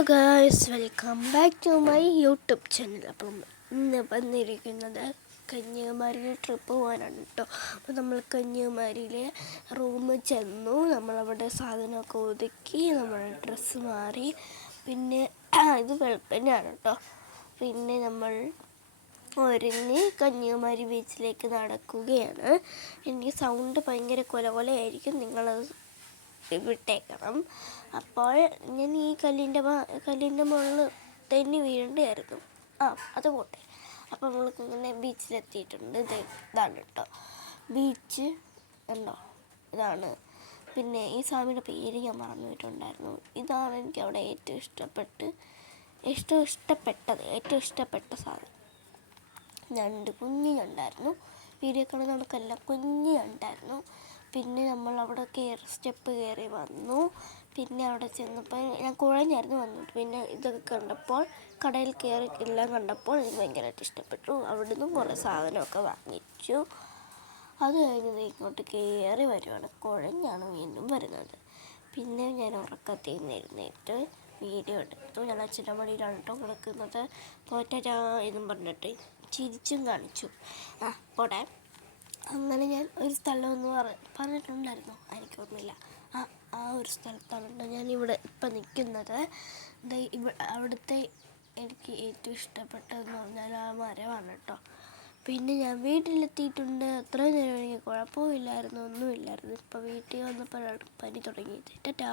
Hello guys, welcome back to my YouTube channel. അപ്പം ഇന്ന് വന്നിരിക്കുന്നത് കന്യാകുമാരിയിൽ ട്രിപ്പ് പോകാനാണ് കേട്ടോ. അപ്പോൾ നമ്മൾ കന്യാകുമാരിയിലെ റൂമിൽ ചെന്നു, നമ്മളവിടെ സാധനമൊക്കെ ഒതുക്കി, നമ്മൾ ഡ്രസ്സ് മാറി. പിന്നെ ഇത് വെളുപ്പിനാണ് കേട്ടോ. പിന്നെ നമ്മൾ ഒരുങ്ങി കന്യാകുമാരി ബീച്ചിലേക്ക് നടക്കുകയാണ്. എനിക്ക് സൗണ്ട് ഭയങ്കര കൊലകൊലയായിരിക്കും, നിങ്ങളത് വിട്ടേക്കണം. അപ്പോൾ ഞാൻ ഈ കല്ലിൻ്റെ മുകളിൽ തെന്നി വീഴേണ്ടതായിരുന്നു. അത് പോട്ടെ. അപ്പോൾ നമ്മൾക്ക് ഇങ്ങനെ ബീച്ചിലെത്തിയിട്ടുണ്ട്. ഇതാണ് കേട്ടോ ബീച്ച്, ഉണ്ടോ? ഇതാണ്. പിന്നെ ഈ സ്വാമിയുടെ പേര് ഞാൻ മറന്നു പോയിട്ടുണ്ടായിരുന്നു. ഇതാണ് എനിക്ക് അവിടെ ഏറ്റവും ഇഷ്ടപ്പെട്ട സാധനം. കുഞ്ഞുണ്ടായിരുന്നു. വീഡിയോ കാണുന്ന നമുക്കെല്ലാം കുഞ്ഞുണ്ടായിരുന്നു. പിന്നെ നമ്മൾ അവിടെ സ്റ്റെപ്പ് കയറി വന്നു. പിന്നെ അവിടെ ചെന്നപ്പോൾ ഞാൻ കുഴഞ്ഞായിരുന്നു വന്നിട്ട്. പിന്നെ ഇതൊക്കെ കണ്ടപ്പോൾ, കടയിൽ കയറി എല്ലാം കണ്ടപ്പോൾ എനിക്ക് ഭയങ്കരമായിട്ട് ഇഷ്ടപ്പെട്ടു. അവിടെ നിന്നും കുറേ സാധനമൊക്കെ വാങ്ങിച്ചു. അത് കഴിഞ്ഞ് ഇങ്ങോട്ട് കയറി വരുവാണ്. കുഴഞ്ഞാണ് വീണ്ടും വരുന്നത്. പിന്നെ ഞാൻ ഉറക്കത്തിൽ നിന്ന് എഴുന്നേറ്റ് വീഡിയോ എടുത്തു. ഞാൻ അച്ഛൻ്റെ മടിയിലാണ് കേട്ടോ കിടക്കുന്നത്. തോറ്റാ എന്നും പറഞ്ഞിട്ട് ചിരിച്ചും കാണിച്ചു. പോട്ടെ. അങ്ങനെ ഞാൻ ഒരു സ്ഥലമെന്ന് പറഞ്ഞിട്ടുണ്ടായിരുന്നു, എനിക്കൊന്നുമില്ല. ആ ഒരു സ്ഥലത്താണ് ഞാൻ ഇവിടെ ഇപ്പം നിൽക്കുന്നത്. അവിടുത്തെ എനിക്ക് ഏറ്റവും ഇഷ്ടപ്പെട്ടതെന്ന് പറഞ്ഞാൽ ആ മരമാണ് കേട്ടോ. പിന്നെ ഞാൻ വീട്ടിലെത്തിയിട്ടുണ്ട്. അത്രയും നേരം എനിക്ക് കുഴപ്പമില്ലായിരുന്നു, ഒന്നുമില്ലായിരുന്നു. ഇപ്പം വീട്ടിൽ വന്നപ്പോഴാണ് പനി തുടങ്ങിയത്. ടാറ്റാ.